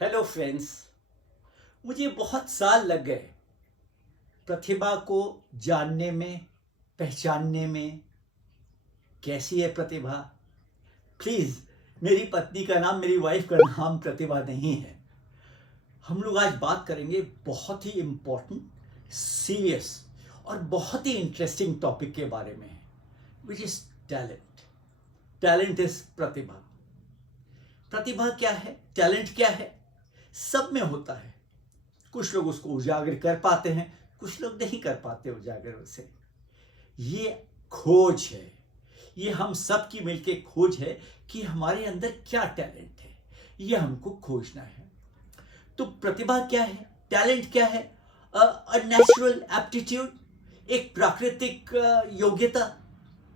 Hello friends. मुझे बहुत साल लग गए प्रतिभा को जानने में, पहचानने में। कैसी है प्रतिभा? प्लीज, मेरी पत्नी का नाम, मेरी वाइफ का नाम प्रतिभा नहीं है। हम लोग आज बात करेंगे बहुत ही इंपॉर्टेंट, सीरियस और बहुत ही इंटरेस्टिंग टॉपिक के बारे में, which is talent. Talent is प्रतिभा। प्रतिभा क्या है, टैलेंट क्या है? सब में होता है। कुछ लोग उसको उजागर कर पाते हैं, कुछ लोग नहीं कर पाते उजागर उसे। ये खोज है, ये हम सब की मिलके खोज है कि हमारे अंदर क्या टैलेंट है, ये हमको खोजना है। तो प्रतिभा क्या है, टैलेंट क्या है? अ नेचुरल एप्टीट्यूड, एक प्राकृतिक योग्यता।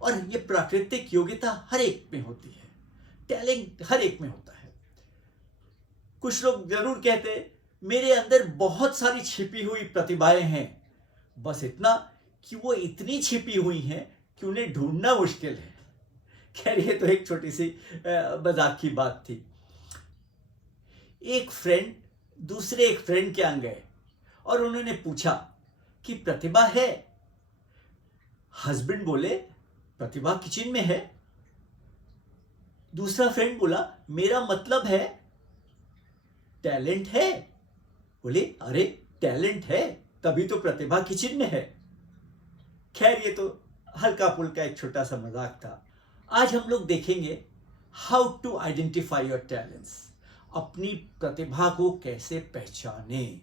और ये प्राकृतिक योग्यता हर एक में होती है, टैलेंट हर एक में होता है। कुछ लोग जरूर कहते हैं मेरे अंदर बहुत सारी छिपी हुई प्रतिभाएं हैं, बस इतना कि वो इतनी छिपी हुई हैं कि उन्हें ढूंढना मुश्किल है। खैर, ये तो एक छोटी सी मजाक की बात थी। एक फ्रेंड दूसरे एक फ्रेंड के यहाँ गए और उन्होंने पूछा कि प्रतिभा है? हस्बैंड बोले प्रतिभा किचन में है। दूसरा फ्रेंड बोला मेरा मतलब है टैलेंट है। बोले अरे, टैलेंट है तभी तो प्रतिभा किचन में है। खैर, ये तो हल्का फुल्का एक छोटा सा मजाक था। आज हम लोग देखेंगे how to identify your talents. अपनी प्रतिभा को कैसे पहचाने,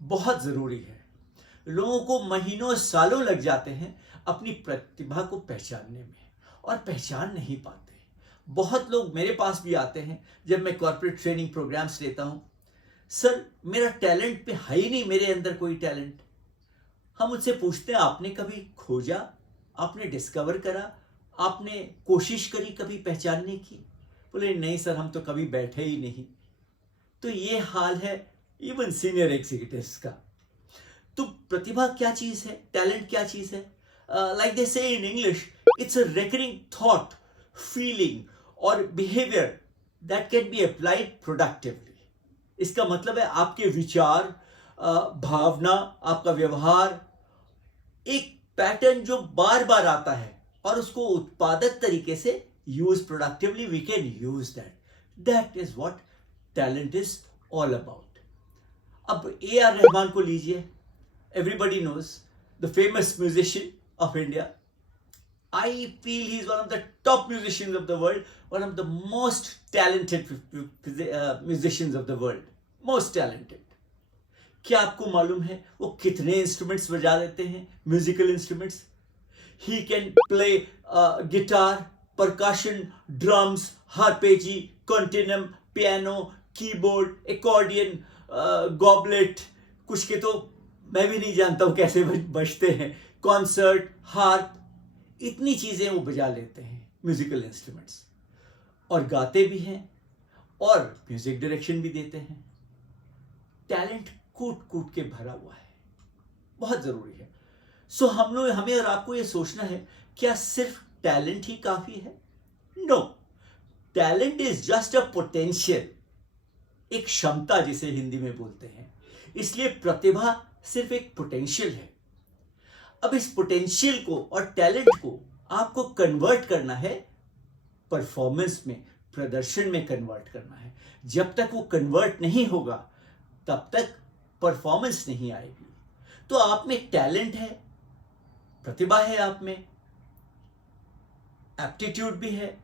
बहुत जरूरी है। लोगों को महीनों सालों लग जाते हैं अपनी प्रतिभा को पहचानने में, और पहचान नहीं पाते। बहुत लोग मेरे पास भी आते हैं जब मैं कॉर्पोरेट ट्रेनिंग प्रोग्राम्स लेता हूं, सर मेरा टैलेंट पे है ही नहीं, मेरे अंदर कोई टैलेंट। हम उनसे पूछते हैं आपने कभी खोजा, आपने डिस्कवर करा, आपने कोशिश करी कभी पहचानने की? बोले नहीं सर, हम तो कभी बैठे ही नहीं। तो ये हाल है इवन सीनियर एग्जीक्यूटिव्स का। तो प्रतिभा क्या चीज है, टैलेंट क्या चीज है? Like they say in English, it's a recurring thought, feeling और behaviour that can be applied productively. इसका मतलब है आपके विचार, भावना, आपका व्यवहार, एक पैटर्न जो बार बार आता है और उसको उत्पादक तरीके से use productively, we can use that is what talent is all about. अब A.R. रहमान को लीजिए, everybody knows, the famous musician of India. I feel he is one of the top musicians of the world, one of the most talented musicians of the world, most talented. क्या आपको मालूम है वो कितने instruments बजा लेते हैं, musical instruments? He can play guitar, percussion, drums, harpejji, continuum, piano, keyboard, accordion, goblet, कुछ के तो मैं भी नहीं जानता हूं कैसे बजते हैं, कॉन्सर्ट, हार्प, इतनी चीजें वो बजा लेते हैं, म्यूजिकल इंस्ट्रूमेंट्स। और गाते भी हैं और म्यूजिक डायरेक्शन भी देते हैं। टैलेंट कूट कूट के भरा हुआ है, बहुत जरूरी है। सो हमें और आपको ये सोचना है, क्या सिर्फ टैलेंट ही काफी है? No, talent is just a potential, एक क्षमता जिसे हिंदी में बोलते हैं। इसलिए प्रतिभा सिर्फ एक पोटेंशियल है। अब इस पोटेंशियल को और टैलेंट को आपको कन्वर्ट करना है परफॉर्मेंस में, प्रदर्शन में कन्वर्ट करना है। जब तक वो कन्वर्ट नहीं होगा तब तक परफॉर्मेंस नहीं आएगी। तो आप में टैलेंट है, प्रतिभा है, आप में एप्टीट्यूड भी है,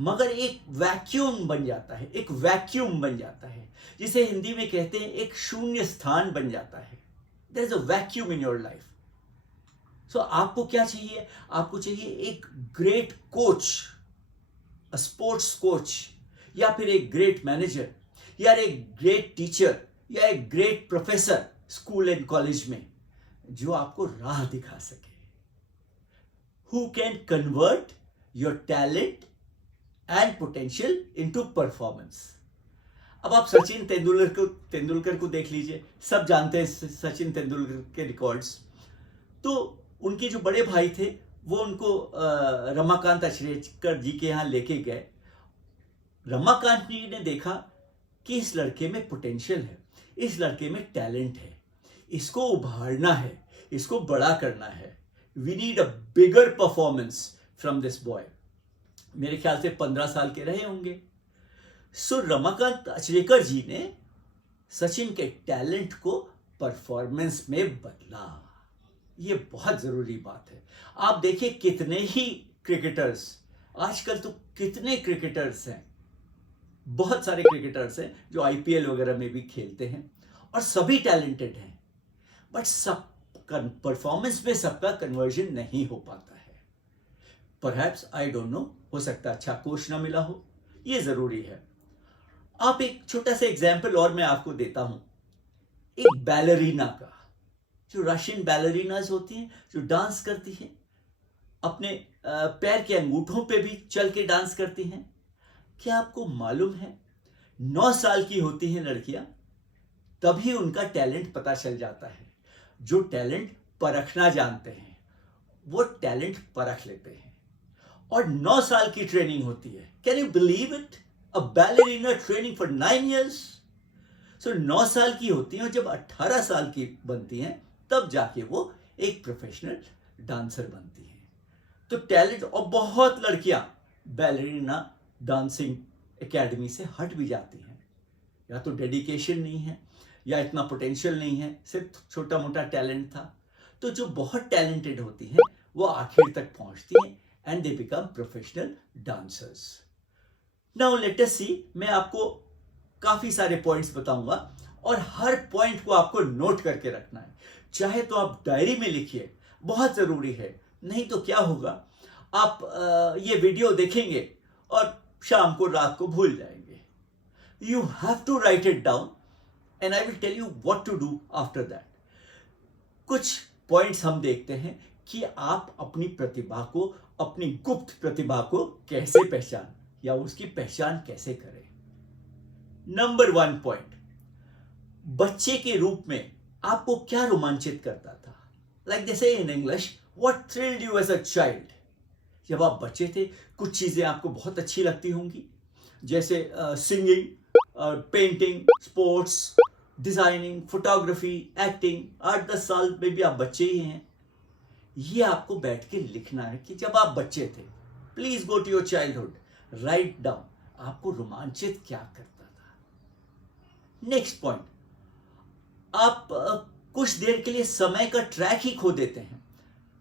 मगर एक वैक्यूम बन जाता है, एक वैक्यूम बन जाता है, जिसे हिंदी में कहते हैं एक शून्य स्थान बन जाता है। There is a vacuum in your life. So आपको क्या चाहिए? आपको चाहिए एक great coach, a sports coach, या फिर एक ग्रेट मैनेजर, या एक ग्रेट टीचर, या एक great professor school and college में, जो आपको राह दिखा सके। Who can convert your talent and potential into performance. अब आप सचिन तेंदुलकर को देख लीजिए, सब जानते हैं सचिन तेंदुलकर के रिकॉर्ड्स। तो उनके जो बड़े भाई थे वो उनको रमाकांत अचरेकर जी के यहाँ लेके गए। रमाकांत जी ने देखा कि इस लड़के में पोटेंशियल है, इस लड़के में टैलेंट है, इसको उभारना है, इसको बड़ा करना है। We need a bigger performance from this boy. मेरे ख्याल से 15 साल के रहे होंगे। सो रमाकांत अचरेकर जी ने सचिन के टैलेंट को परफॉर्मेंस में बदला। ये बहुत जरूरी बात है। आप देखिए कितने ही क्रिकेटर्स, आजकल तो कितने क्रिकेटर्स हैं, बहुत सारे क्रिकेटर्स हैं जो आईपीएल वगैरह में भी खेलते हैं और सभी टैलेंटेड हैं, बट सब परफॉर्मेंस में सबका कन्वर्जन नहीं हो पाता है। परहैप्स आई डोंट नो, हो सकता है अच्छा कोच ना मिला हो, ये जरूरी है। आप एक छोटा सा एग्जाम्पल और मैं आपको देता हूं, एक बैलरीना का। जो रशियन बैलरीनाज होती हैं, जो डांस करती हैं, अपने पैर के अंगूठों पे भी चल के डांस करती हैं। क्या आपको मालूम है 9 साल की होती हैं लड़कियां, तभी उनका टैलेंट पता चल जाता है। जो टैलेंट परखना जानते हैं वो टैलेंट परख लेते हैं, और 9 साल की ट्रेनिंग होती है। Can you believe it? A ballerina training for 9 years। सो 9 साल की होती हैं और जब 18 साल की बनती हैं तब जाके वो एक प्रोफेशनल डांसर बनती हैं। तो टैलेंट, और बहुत लड़कियां बैलरीना डांसिंग एकेडमी से हट भी जाती हैं, या तो डेडिकेशन नहीं है या इतना पोटेंशियल नहीं है, सिर्फ छोटा मोटा टैलेंट था। तो जो बहुत टैलेंटेड होती हैं वो आखिर तक पहुंचती हैं and they become professional dancers. Now let us see, मैं आपको काफी सारे पॉइंट्स बताऊंगा और हर पॉइंट को आपको नोट करके रखना है। चाहे तो आप डायरी में लिखिए, बहुत जरूरी है। नहीं तो क्या होगा, आप ये वीडियो देखेंगे और शाम को रात को भूल जाएंगे। You have to write it down and I will tell you what to do after that. कुछ पॉइंट्स हम देखते हैं कि आप अपनी प्रतिभा को, अपनी गुप्त प्रतिभा को कैसे पहचान, या उसकी पहचान कैसे करें। नंबर 1 पॉइंट, बच्चे के रूप में आपको क्या रोमांचित करता था? Like they say in English, what thrilled you as a child. जब आप बच्चे थे कुछ चीजें आपको बहुत अच्छी लगती होंगी, जैसे singing, painting, sports, designing, photography, acting. 8-10 साल में भी आप बच्चे ही हैं। ये आपको बैठ के लिखना है कि जब आप बच्चे थे, please go to your childhood, write down, आपको रोमांचित क्या करता था। नेक्स्ट पॉइंट, आप कुछ देर के लिए समय का ट्रैक ही खो देते हैं,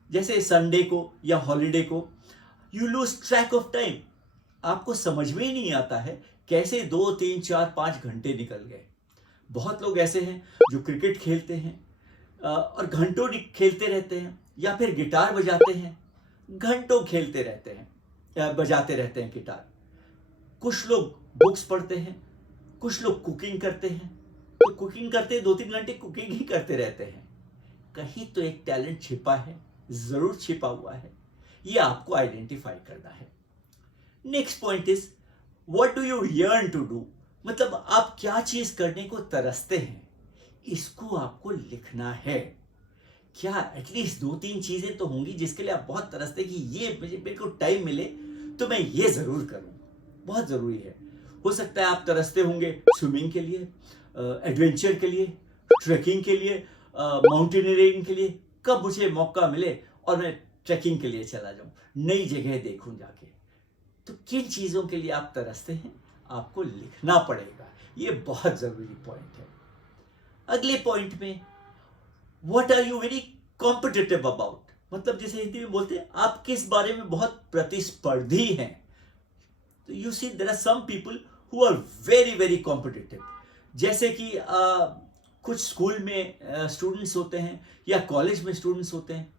जैसे संडे को या हॉलिडे को। You lose track of time. आपको समझ में ही नहीं आता है कैसे 2, 3, 4, 5 घंटे निकल गए। बहुत लोग ऐसे हैं जो क्रिकेट खेलते हैं और घंटों खेलते रहते हैं, या फिर गिटार बजाते हैं, घंटों खेलते रहते हैं, बजाते रहते हैं गिटार। कुछ लोग बुक्स पढ़ते हैं, कुछ लोग कुकिंग करते हैं, तो कुकिंग करते 2-3 घंटे कुकिंग ही करते रहते हैं। कहीं तो एक टैलेंट छिपा है, जरूर छिपा हुआ है, ये आपको आइडेंटिफाई करना है। Next point is, what do you yearn to do, मतलब आप क्या चीज करने को तरसते हैं, इसको आपको लिखना है। क्या एटलीस्ट 2-3 चीजें तो होंगी जिसके लिए आप बहुत तरसते कि ये मेरे को टाइम मिले तो मैं ये जरूर करूं, बहुत जरूरी है। हो सकता है आप तरसते होंगे स्विमिंग के लिए, एडवेंचर के लिए, ट्रैकिंग के लिए, माउंटेनियरिंग के लिए। कब मुझे मौका मिले और मैं ट्रैकिंग के लिए चला जाऊं, नई जगह देखूं जाके। तो किन चीजों के लिए आप तरसते हैं, आपको लिखना पड़ेगा। ये बहुत जरूरी पॉइंट है। अगले पॉइंट में, what are you very competitive about, मतलब जैसे हिंदी में बोलते हैं आप किस बारे में बहुत प्रतिस्पर्धी हैं। तो you see there are some people who are very very competitive. जैसे कि कुछ स्कूल में स्टूडेंट्स होते हैं या कॉलेज में स्टूडेंट्स होते हैं,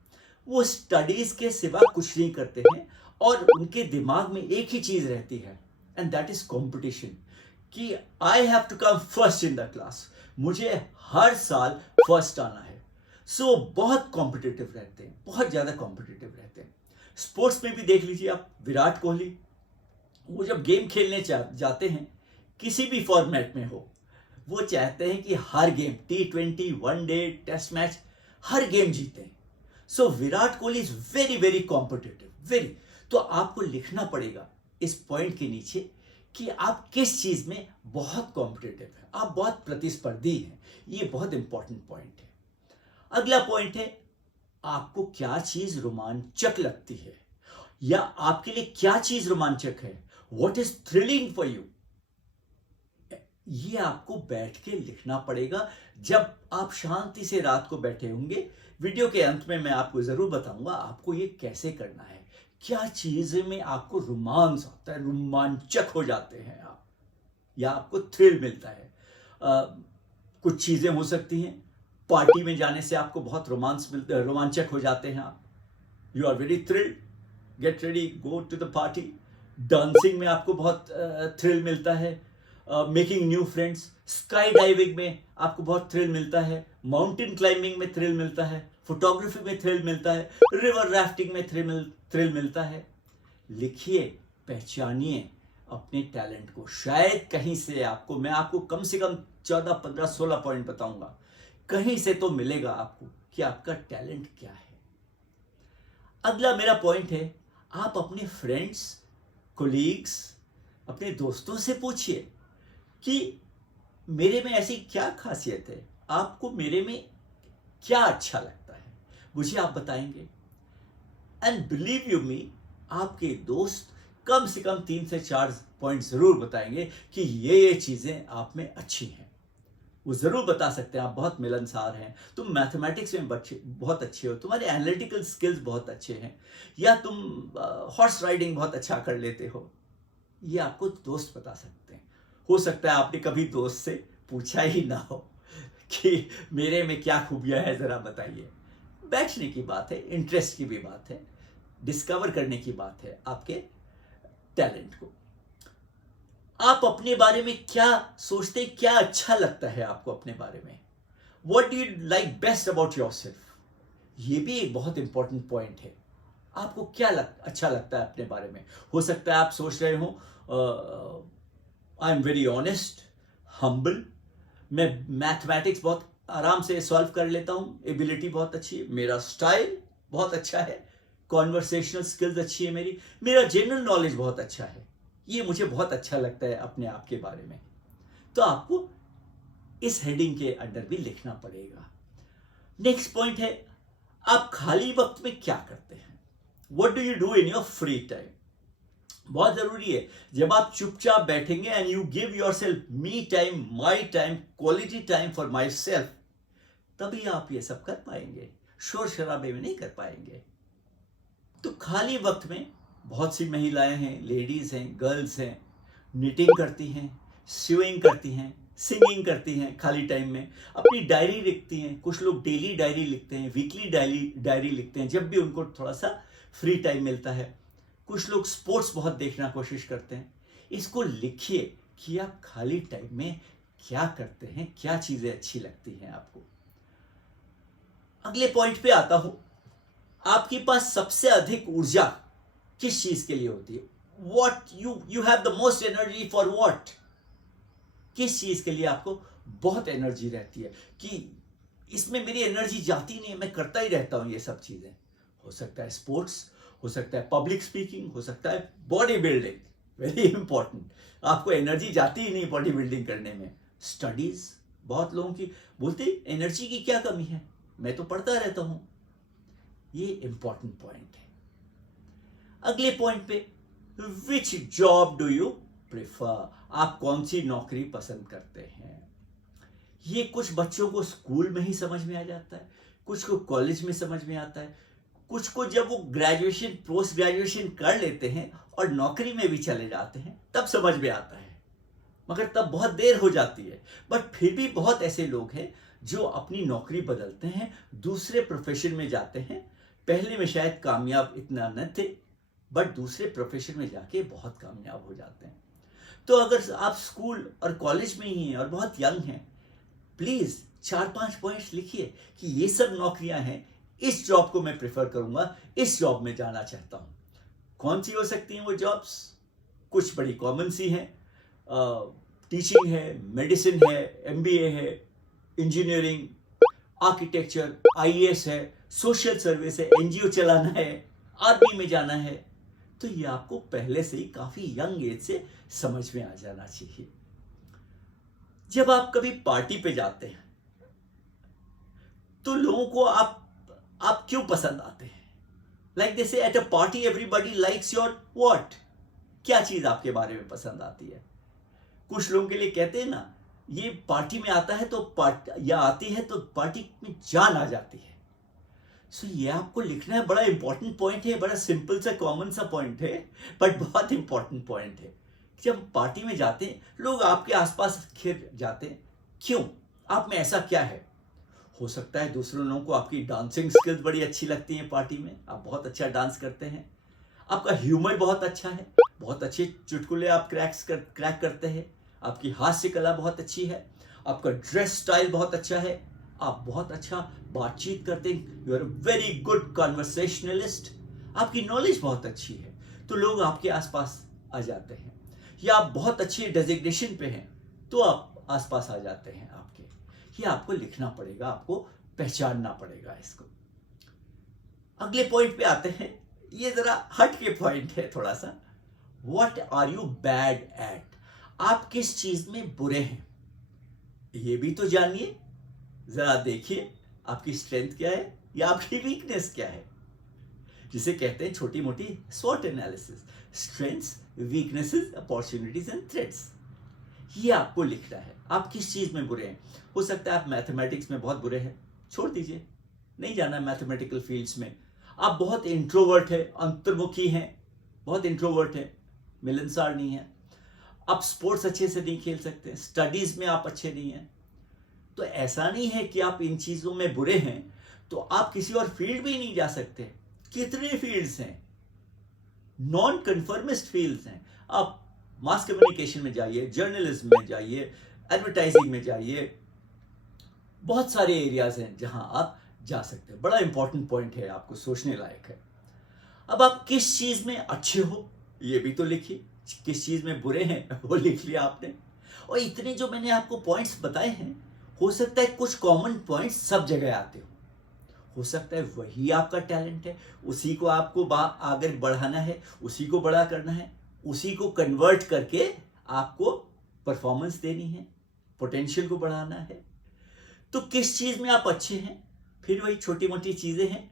वो स्टडीज के सिवा कुछ नहीं करते हैं और उनके दिमाग में एक ही चीज रहती है, एंड दैट इज कॉम्पिटिशन, कि I have to come first in the class, मुझे हर साल फर्स्ट आना है। सो बहुत कॉम्पिटिटिव रहते हैं, बहुत ज्यादा कॉम्पिटिटिव रहते हैं। स्पोर्ट्स में भी देख लीजिए आप, विराट कोहली, वो जब गेम खेलने जाते हैं, किसी भी फॉर्मेट में हो, वो चाहते हैं कि हर game, T20, one day, test match, हर गेम जीते। So Virat Kohli is very very competitive, very. तो आपको लिखना पड़ेगा इस पॉइंट के नीचे कि आप किस चीज में बहुत कॉम्पिटिटिव हैं, आप बहुत प्रतिस्पर्धी हैं। ये बहुत इंपॉर्टेंट पॉइंट है। अगला पॉइंट है, आपको क्या चीज रोमांचक लगती है, या आपके लिए क्या चीज रोमांचक है। What is thrilling for you. ये आपको बैठ के लिखना पड़ेगा। जब आप शांति से रात को बैठे होंगे, वीडियो के अंत में मैं आपको जरूर बताऊंगा आपको ये कैसे करना है। क्या चीज में आपको रोमांस आता है, रोमांचक हो जाते हैं आप, या आपको थ्रिल मिलता है। कुछ चीजें हो सकती हैं, पार्टी में जाने से आपको बहुत रोमांचक हो जाते हैं आप, you are very thrilled, get ready, go to the party. Dancing में आपको बहुत थ्रिल मिलता है। Making new friends, sky diving में आपको बहुत थ्रिल मिलता है। माउंटेन क्लाइंबिंग में थ्रिल मिलता है। फोटोग्राफी में थ्रिल मिलता है। रिवर राफ्टिंग में थ्रिल मिलता है। लिखिए, पहचानिए अपने टैलेंट को। शायद कहीं से आपको, मैं आपको कम से कम 14, 15, 16 पॉइंट बताऊंगा, कहीं से तो मिलेगा आपको कि आपका टैलेंट क्या है। अगला मेरा पॉइंट है, आप अपने फ्रेंड्स, कोलीग्स, अपने दोस्तों से पूछिए कि मेरे में ऐसी क्या खासियत है, आपको मेरे में क्या अच्छा लगता है, मुझे आप बताएंगे। एंड बिलीव यू मी, आपके दोस्त कम से कम 3 से 4 पॉइंट जरूर बताएंगे कि ये चीजें आप में अच्छी हैं। वो जरूर बता सकते हैं। आप बहुत मिलनसार हैं, तुम मैथमेटिक्स में बहुत अच्छे हो, तुम्हारे एनालिटिकल स्किल्स बहुत अच्छे हैं, या तुम हॉर्स राइडिंग बहुत अच्छा कर लेते हो। ये आपको दोस्त बता सकते हैं। हो सकता है आपने कभी दोस्त से पूछा ही ना हो कि मेरे में क्या खूबियां है, जरा बताइए। बैठने की बात है, इंटरेस्ट की भी बात है, डिस्कवर करने की बात है आपके टैलेंट को। आप अपने बारे में क्या सोचते हैं, क्या अच्छा लगता है आपको अपने बारे में। What do you like best about your self. ये भी एक बहुत इंपॉर्टेंट पॉइंट है। आपको क्या अच्छा लगता है अपने बारे में। हो सकता है आप सोच रहे हो I am very honest, humble, मैं मैथमेटिक्स बहुत आराम से सॉल्व कर लेता हूं, एबिलिटी बहुत अच्छी है, मेरा स्टाइल बहुत अच्छा है, कॉन्वर्सेशनल स्किल्स अच्छी है मेरा जनरल नॉलेज बहुत अच्छा है, ये मुझे बहुत अच्छा लगता है अपने आप के बारे में। तो आपको इस हेडिंग के अंडर भी लिखना पड़ेगा। नेक्स्ट पॉइंट है, आप खाली वक्त में क्या करते हैं। What do you do in your free time. बहुत जरूरी है, जब आप चुपचाप बैठेंगे and you give your self me time, my time, quality time for my self, तभी आप ये सब कर पाएंगे, शोर शराबे में नहीं कर पाएंगे। तो खाली वक्त में बहुत सी महिलाएं हैं, लेडीज हैं, गर्ल्स हैं, निटिंग करती हैं, स्विंग करती हैं, सिंगिंग करती हैं, खाली टाइम में अपनी डायरी लिखती हैं। कुछ लोग डेली डायरी लिखते हैं, वीकली डायरी लिखते हैं, जब भी उनको थोड़ा सा फ्री टाइम मिलता है। कुछ लोग स्पोर्ट्स बहुत देखना कोशिश करते हैं। इसको लिखिए कि आप खाली टाइम में क्या करते हैं, क्या चीजें अच्छी लगती हैं आपको। अगले पॉइंट पे आता हूं, आपके पास सबसे अधिक ऊर्जा किस चीज के लिए होती है। What you have the most energy for what. किस चीज के लिए आपको बहुत एनर्जी रहती है कि इसमें मेरी एनर्जी जाती नहीं है, मैं करता ही रहता हूं ये सब चीजें। हो सकता है स्पोर्ट्स, हो सकता है पब्लिक स्पीकिंग, हो सकता है बॉडी बिल्डिंग, वेरी इंपॉर्टेंट। आपको एनर्जी जाती ही नहीं बॉडी बिल्डिंग करने में। स्टडीज, बहुत लोगों की बोलते एनर्जी की क्या कमी है, मैं तो पढ़ता रहता हूं। ये इंपॉर्टेंट पॉइंट है। अगले पॉइंट पे, which job do you prefer. आप कौन सी नौकरी पसंद करते हैं। ये कुछ बच्चों को स्कूल में ही समझ में आ जाता है, कुछ को कॉलेज में समझ में आता है, कुछ को जब वो ग्रेजुएशन, पोस्ट ग्रेजुएशन कर लेते हैं और नौकरी में भी चले जाते हैं तब समझ में आता है, मगर तब बहुत देर हो जाती है। बट फिर भी बहुत ऐसे लोग हैं जो अपनी नौकरी बदलते हैं, दूसरे प्रोफेशन में जाते हैं। पहले में शायद कामयाब इतना न थे, बट दूसरे प्रोफेशन में जाके बहुत कामयाब हो जाते हैं। तो अगर आप स्कूल और कॉलेज में ही हैं और बहुत यंग हैं, प्लीज 4-5 पॉइंट्स लिखिए कि ये सब नौकरियां हैं, इस जॉब को मैं प्रेफर करूंगा, इस जॉब में जाना चाहता हूं। कौन सी हो सकती हैं वो जॉब्स। कुछ बड़ी कॉमन सी हैं, टीचिंग है, मेडिसिन है, एमबीए है, इंजीनियरिंग, आर्किटेक्चर, आईएएस है, सोशल सर्विस है, एनजीओ चलाना है, आर्मी में जाना है। तो ये आपको पहले से ही काफी यंग एज से समझ में आ जाना चाहिए। जब आप कभी पार्टी पे जाते हैं तो लोगों को आप क्यों पसंद आते हैं? लाइक दे से at a party everybody likes your what, क्या चीज आपके बारे में पसंद आती है? कुछ लोगों के लिए कहते हैं ना, ये पार्टी में आता है तो या आती है तो पार्टी में जान आ जाती है। सो ये आपको लिखना है, बड़ा इंपॉर्टेंट पॉइंट है, बड़ा सिंपल सा कॉमन सा पॉइंट है, बट बहुत इंपॉर्टेंट पॉइंट है। जब पार्टी में जाते हैं लोग आपके आसपास घिर जाते हैं, क्यों? आप में ऐसा क्या है? हो सकता है दूसरे लोगों को आपकी डांसिंग स्किल्स बड़ी अच्छी लगती है, पार्टी में आप बहुत अच्छा डांस करते हैं, आपका ह्यूमर बहुत अच्छा है, बहुत अच्छे चुटकुले आप क्रैक करते हैं, आपकी हास्य कला बहुत अच्छी है, आपका ड्रेस स्टाइल बहुत अच्छा है, आप बहुत अच्छा बातचीत करते हैं, you are very good conversationalist, आपकी नॉलेज बहुत अच्छी है, तो लोग आपके आसपास आ जाते हैं। या आप बहुत अच्छी डेजिग्नेशन पे हैं तो आप आसपास आ जाते हैं आपके। ये आपको लिखना पड़ेगा, आपको पहचानना पड़ेगा इसको। अगले पॉइंट पे आते हैं, ये जरा हट के पॉइंट है थोड़ा सा। What are you bad at? आप किस चीज में बुरे हैं ये भी तो जानिए। जरा देखिए आपकी स्ट्रेंथ क्या है या आपकी वीकनेस क्या है, जिसे कहते हैं छोटी मोटी स्वॉट analysis, strengths, weaknesses, opportunities and threats. ये आपको लिखना है, आप किस चीज में बुरे हैं। हो सकता है आप मैथमेटिक्स में बहुत बुरे हैं, छोड़ दीजिए, नहीं जाना मैथमेटिकल फील्ड्स में। आप बहुत इंट्रोवर्ट है, अंतर्मुखी हैं, बहुत इंट्रोवर्ट है, मिलनसार नहीं है, आप स्पोर्ट्स अच्छे से नहीं खेल सकते, स्टडीज में आप अच्छे नहीं हैं। तो ऐसा नहीं है कि आप इन चीजों में बुरे हैं तो आप किसी और फील्ड में ही नहीं जा सकते। कितने फील्ड्स हैं, नॉन कन्फर्मिस्ट फील्ड्स हैं। आप मास कम्युनिकेशन में जाइए, जर्नलिज्म में जाइए, एडवर्टाइजिंग में जाइए, बहुत सारे एरियाज हैं जहां आप जा सकते हैं। बड़ा इंपॉर्टेंट पॉइंट है, आपको सोचने लायक है। अब आप किस चीज में अच्छे हो ये भी तो लिखिए, किस चीज में बुरे हैं वो लिख लिया आपने। और इतने जो मैंने आपको पॉइंट्स बताए हैं, हो सकता है कुछ कॉमन पॉइंट्स सब जगह आते हो सकता है वही आपका टैलेंट है, उसी को आपको आगे बढ़ाना है, उसी को बड़ा करना है, उसी को कन्वर्ट करके आपको परफॉर्मेंस देनी है, पोटेंशियल को बढ़ाना है। तो किस चीज में आप अच्छे हैं? फिर वही छोटी मोटी चीजें हैं,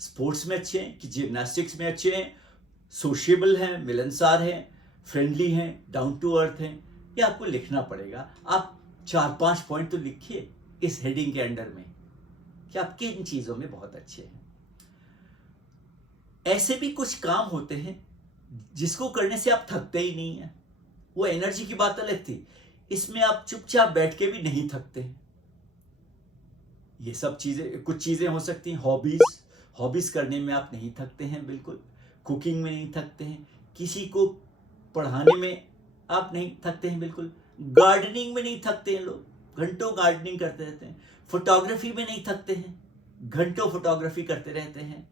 स्पोर्ट्स में अच्छे हैं कि जिम्नास्टिक्स में अच्छे हैं, सोशिएबल हैं, मिलनसार हैं, फ्रेंडली हैं, डाउन टू अर्थ हैं। ये आपको लिखना पड़ेगा। आप 4-5 पॉइंट तो लिखिए इस हेडिंग के अंडर में कि आप किन चीजों में बहुत अच्छे हैं। ऐसे भी कुछ काम होते हैं जिसको करने से आप थकते ही नहीं है, वो एनर्जी की बात अलग थी, इसमें आप चुपचाप बैठ के भी नहीं थकते। ये सब चीजें, कुछ चीजें हो सकती हैं, हॉबीज करने में आप नहीं थकते हैं बिल्कुल, कुकिंग में नहीं थकते हैं, किसी को पढ़ाने में आप नहीं थकते हैं बिल्कुल, गार्डनिंग में नहीं थकते हैं, लोग घंटों गार्डनिंग करते रहते हैं, फोटोग्राफी में नहीं थकते हैं, घंटों फोटोग्राफी करते रहते हैं।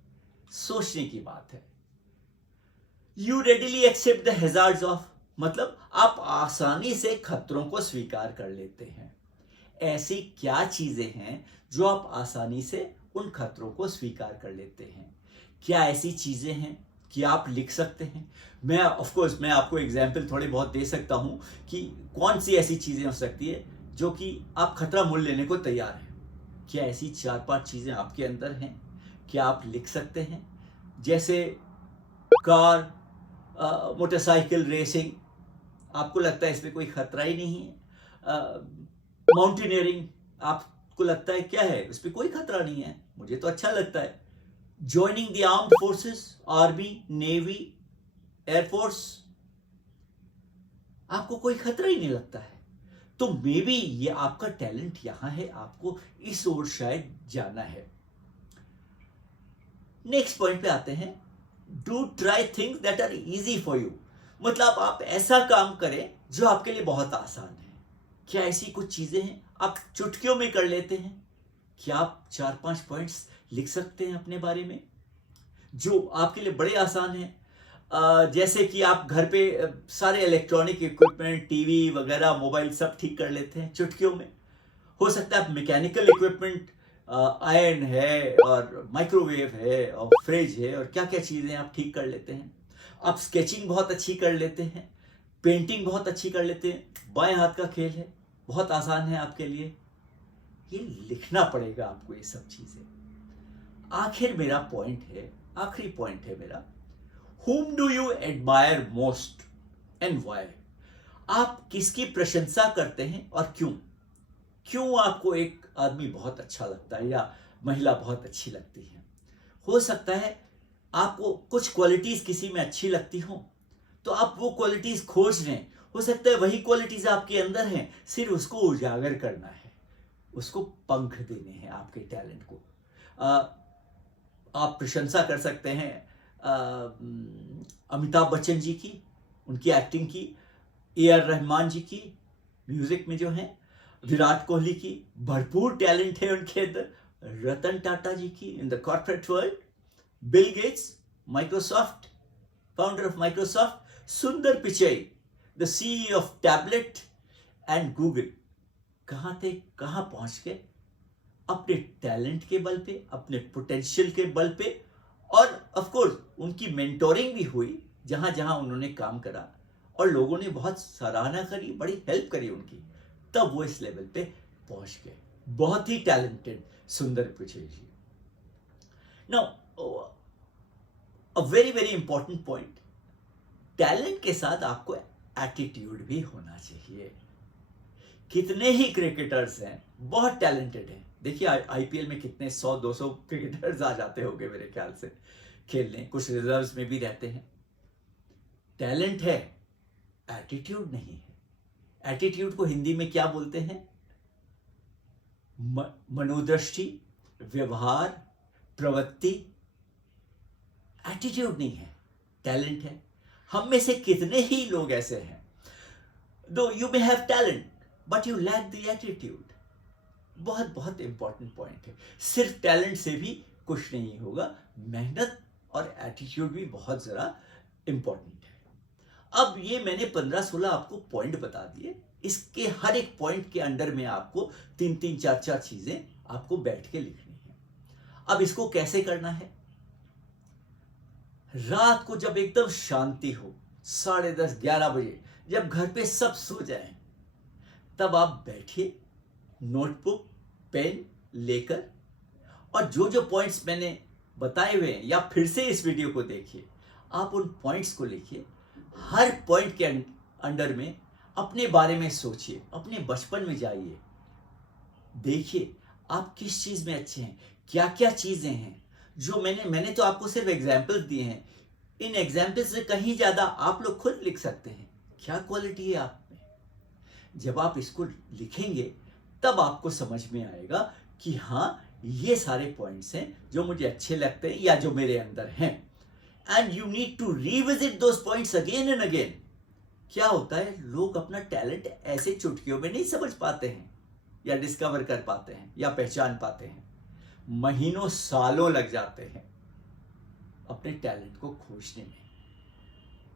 सोचने की बात है। You readily accept the hazards of, मतलब आप आसानी से खतरों को स्वीकार कर लेते हैं। ऐसी क्या चीजें हैं जो आप आसानी से उन खतरों को स्वीकार कर लेते हैं? क्या ऐसी चीजें हैं कि आप लिख सकते हैं? मैं ऑफ कोर्स मैं आपको एग्जाम्पल थोड़े बहुत दे सकता हूं कि कौन सी ऐसी चीजें हो सकती है जो कि आप खतरा मोल लेने को तैयार हैं। क्या ऐसी 4-5 चीजें आपके अंदर हैं? क्या आप लिख सकते हैं? जैसे कार, मोटरसाइकिल रेसिंग, आपको लगता है इसमें कोई खतरा ही नहीं है। माउंटेनियरिंग, आपको लगता है क्या है, उस पर कोई खतरा नहीं है, मुझे तो अच्छा लगता है। Joining the armed forces, army, navy, air force, आपको कोई खतरा ही नहीं लगता है। तो मे बी ये आपका टैलेंट यहां है, आपको इस ओर शायद जाना है। नेक्स्ट पॉइंट पे आते हैं, do try things that are easy for you, मतलब आप ऐसा काम करें जो आपके लिए बहुत आसान है। क्या ऐसी कुछ चीजें हैं आप चुटकियों में कर लेते हैं? क्या आप 4-5 पॉइंट्स लिख सकते हैं अपने बारे में जो आपके लिए बड़े आसान हैं? जैसे कि आप घर पे सारे इलेक्ट्रॉनिक इक्विपमेंट, टीवी वगैरह, मोबाइल सब ठीक कर लेते हैं चुटकियों में। हो सकता है आप मैकेनिकल इक्विपमेंट, आयरन है और माइक्रोवेव है और फ्रिज है और क्या क्या चीजें आप ठीक कर लेते हैं। आप स्केचिंग बहुत अच्छी कर लेते हैं, पेंटिंग बहुत अच्छी कर लेते हैं, बाएं हाथ का खेल है, बहुत आसान है आपके लिए। ये लिखना पड़ेगा आपको ये सब चीजें। आखिर मेरा पॉइंट है, आखिरी पॉइंट है मेरा, whom do you admire most and why? आप किसकी प्रशंसा करते हैं और क्यों? क्यों आपको एक आदमी बहुत अच्छा लगता है या महिला बहुत अच्छी लगती है? हो सकता है आपको कुछ क्वालिटीज किसी में अच्छी लगती हो, तो आप वो क्वालिटीज खोज रहे हैं। हो सकता है वही क्वालिटीज आपके अंदर हैं, सिर्फ उसको उजागर करना है, उसको पंख देने हैं आपके टैलेंट को। आप प्रशंसा कर सकते हैं अमिताभ बच्चन जी की, उनकी एक्टिंग की, AR रहमान जी की म्यूजिक में जो है, विराट कोहली की भरपूर टैलेंट है उनके अंदर, रतन टाटा जी की in the corporate world, Bill Gates, Microsoft, founder of Microsoft, Sundar Pichai, the CEO of tablet and Google. कहां थे, कहां पहुंच गए? अपने टैलेंट के बल पे, अपने पोटेंशियल के बल पे, और ऑफ कोर्स उनकी मेंटोरिंग भी हुई जहां जहां उन्होंने काम करा और लोगों ने बहुत सराहना करी, बड़ी हेल्प करी उनकी, तब वो इस लेवल पे पहुंच गए। बहुत ही talented Sundar Pichai ji. Now a very very important point, talent के साथ आपको एटीट्यूड भी होना चाहिए। कितने ही क्रिकेटर्स हैं बहुत टैलेंटेड हैं, देखिए IPL में कितने 100-200 क्रिकेटर्स आ जाते होंगे मेरे ख्याल से खेलने, कुछ रिजर्व्स में भी रहते हैं। टैलेंट है, एटीट्यूड नहीं है। एटीट्यूड को हिंदी में क्या बोलते हैं? मनोदृष्टि, व्यवहार, प्रवृत्ति। एटीट्यूड नहीं है, टैलेंट है। हम में से कितने ही लोग ऐसे हैं, though you may have talent but you lack the attitude. बहुत बहुत इंपॉर्टेंट पॉइंट है। सिर्फ टैलेंट से भी कुछ नहीं होगा, मेहनत और एटीट्यूड भी बहुत जरा इंपॉर्टेंट है। अब ये मैंने 15-16 आपको पॉइंट बता दिए, इसके हर एक पॉइंट के अंडर में आपको 3-3, 4-4 चीजें आपको बैठ के लिखनी है। अब इसको कैसे करना है? रात को जब एकदम शांति हो, 10:30, 11 बजे, जब घर पे सब सो जाएं, तब आप बैठिए, नोटबुक पेन लेकर, और जो जो पॉइंट्स मैंने बताए हुए हैं, या फिर से इस वीडियो को देखिए, आप उन पॉइंट्स को लिखिए। हर पॉइंट के अंडर में अपने बारे में सोचिए, अपने बचपन में जाइए, देखिए आप किस चीज में अच्छे हैं, क्या क्या चीजें हैं जो मैंने तो आपको सिर्फ एग्जाम्पल्स दिए हैं। इन एग्जाम्पल्स से कहीं ज्यादा आप लोग खुद लिख सकते हैं, क्या क्वालिटी है आप में। जब आप इसको लिखेंगे तब आपको समझ में आएगा कि हाँ, ये सारे पॉइंट्स हैं जो मुझे अच्छे लगते हैं या जो मेरे अंदर हैं। And you need to revisit those points again and again. क्या होता है, लोग अपना टैलेंट ऐसे चुटकियों में नहीं समझ पाते हैं या डिस्कवर कर पाते हैं या पहचान पाते हैं, महीनों सालों लग जाते हैं अपने टैलेंट को खोजने में।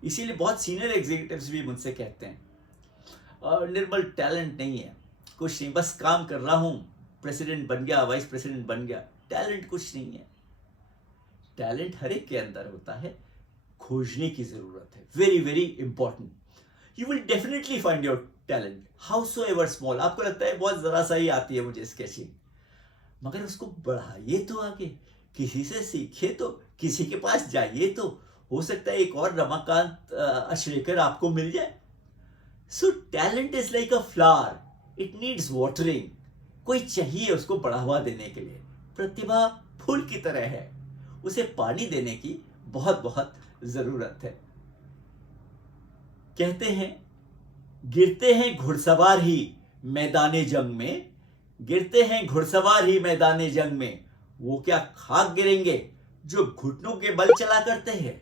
इसीलिए बहुत सीनियर एग्जीक्यूटिव्स भी मुझसे कहते हैं, निर्मल टैलेंट नहीं है, कुछ नहीं, बस काम कर रहा हूं, प्रेसिडेंट बन गया, वाइस प्रेसिडेंट बन गया, टैलेंट कुछ नहीं है। टैलेंट हर एक के अंदर होता है, खोजने की जरूरत है। Very very important. You will definitely find your talent, howsoever small. आपको लगता है बहुत जरा सा ही आती है मुझे स्केचिंग, मगर उसको बढ़ाइए तो आगे, किसी से सीखिए तो, किसी के पास जाइए तो, हो सकता है एक और रमाकांत अशरेकर आपको मिल जाए। So talent is like a flower, it needs watering. कोई चाहिए उसको बढ़ावा देने के लिए। प्रतिभा फूल की तरह है, उसे पानी देने की बहुत बहुत जरूरत है। कहते हैं गिरते हैं घुड़सवार ही मैदाने जंग में, गिरते हैं घुड़सवार ही मैदाने जंग में, वो क्या खाक गिरेंगे जो घुटनों के बल चला करते हैं।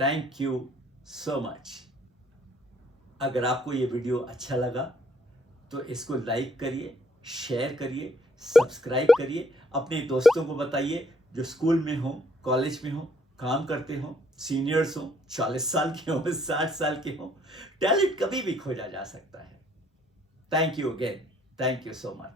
Thank you so much. अगर आपको ये वीडियो अच्छा लगा तो इसको लाइक करिए, शेयर करिए, सब्सक्राइब करिए, अपने दोस्तों को बताइए जो स्कूल में हो, कॉलेज में हो, काम करते हो, सीनियर्स हो, 40 साल के हो, 60 साल के हो। टैलेंट कभी भी खोजा जा सकता है। Thank you again, thank you so much.